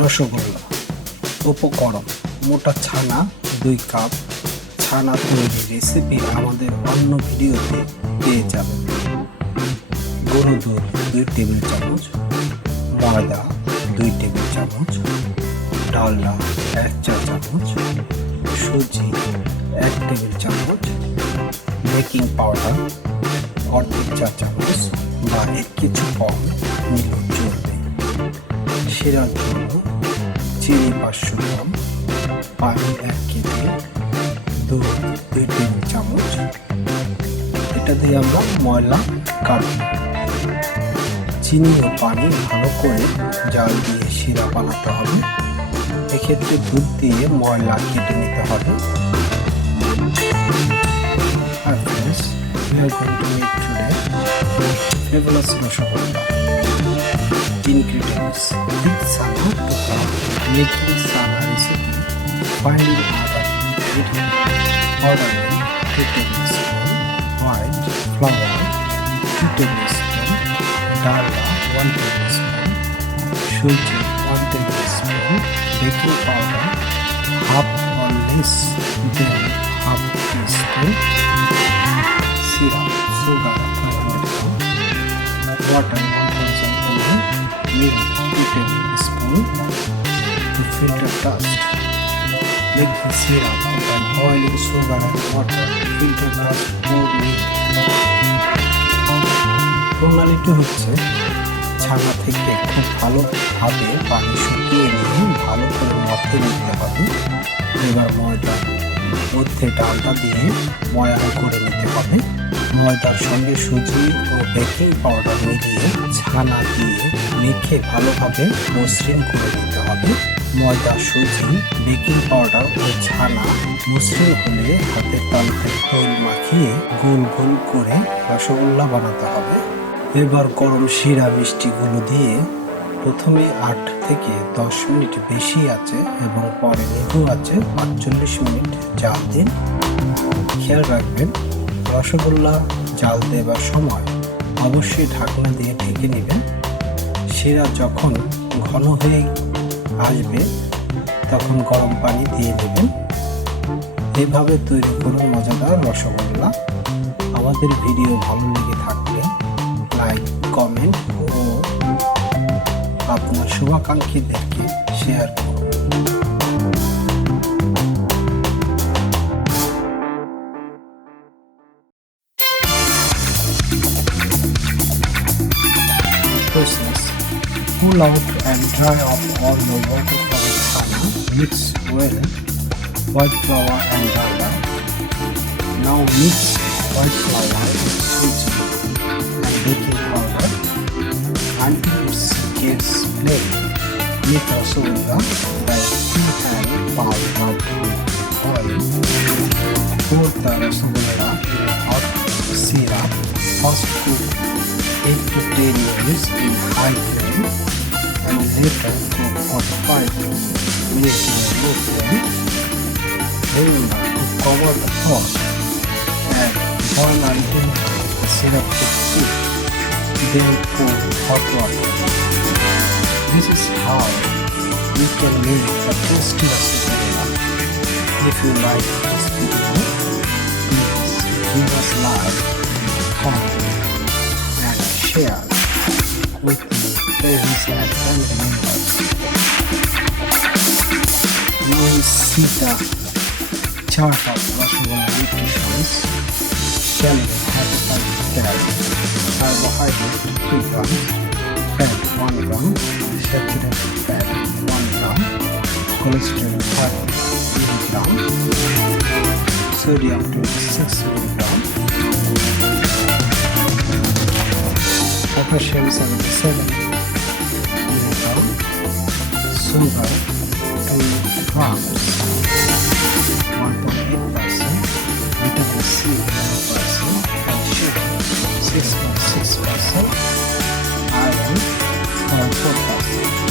রসগোল্লা। উপকরণ: মোটা ছানা 2 কাপ। ছানা তৈরির রেসিপি আমাদের অন্য ভিডিওতে পেয়ে যাবেন। গরুর দুধ 2 টেবিল চামচ, ময়দা 2 টেবিল চামচ, ডালডা 1 চা চামচ, সুজি 1 টেবিল চামচ, বেকিং পাউডার অর্ধেক চা চামচ বা এর কিছু কম নিলেও চলবে। শিরার জন্য চিনি 500 গ্রাম, পানি 1 কেজি, দুধ 2 টেবিল চামচ। এটা দিয়ে আমরা ময়লা কাটব। চিনি ও পানি ভালো করে জাল দিয়ে শিরা বানাতে হবে। এক্ষেত্রে দুধ দিয়ে ময়লা কেটে নিতে হবে। Hi friends, we are going to make today fabulous Rasgulla. Ingredients: big sana to come. Making sana recipe. Finding other ingredient. Order 2 tablespoon white flour, 2 tablespoon dalda, 1 tablespoon suji, 1 tablespoon baking powder, half or less than half teaspoon syrup, sugar 500 gram, water 1000 ml, milk 2 tablespoon to filter dust. Make the syrup by boiling sugar and water. Filter dust, pour milk. প্রণালীটি হচ্ছে ছানা থেকে খুব ভালোভাবে পানি শুকিয়ে নিয়ে ভালো করে মথে নিতে হবে। এবার ময়দার মধ্যে ডালটা দিয়ে ময়ান করে নিতে হবে। ময়দার সঙ্গে সুজি ও বেকিং পাউডার মিলিয়ে ছানা দিয়ে মেখে ভালোভাবে মসৃণ করে নিতে হবে। ময়দা, সুজি, বেকিং পাউডার ও ছানা মসৃণ হলে হাতের তালুতে তেল মাখিয়ে গোল গোল করে রসগোল্লা বানাতে হবে। এবার গরম শিরা মিষ্টিগুলো দিয়ে প্রথমে 8 থেকে 10 মিনিট বেশি আছে এবং পরে মৃদু আছে 45 মিনিট জাল দিন। খেয়াল রাখবেন, রসগোল্লা জাল দেবার সময় অবশ্যই ঢাকনা দিয়ে ঢেকে নেবেন। শিরা যখন ঘন হয়ে আসবে তখন গরম পানি দিয়ে দেবেন। এভাবে তৈরি করুন মজাদার রসগোল্লা। আমাদের ভিডিও ভালো লেগে থাকলে লাইক, কমেন্ট ও আপনার শুভাকাঙ্ক্ষীদেরকে শেয়ার করুন। Process: pull out and dry off all the water from the chana. Mix well white flour and dalda. Now mix white flour with suji and baking powder until it gets plain. Make rasgulla by 2-hand palm out with oil. Pour the rasgulla in hot syrup. First cook 8 to 10 minutes in high flame and later cook 45 minutes in low flame. Remember to cover the pot and boil until the syrup is thick. Then pour hot water. This is how we can make a tasty Rasgulla. If you like this video, please give us like, comment and share with your friends and family members. You will see the chart of Rasgulla nutritions. Calories 35 calories, carbohydrate 3 grams, fat 1 gram, saturated fat 1 gram, cholesterol 5 milligram, sodium 26 milligram, potassium 77 milligram, sugar 2 grams, 1.8%, vitamin C 1%, and sugar 6.6%, iron 4%.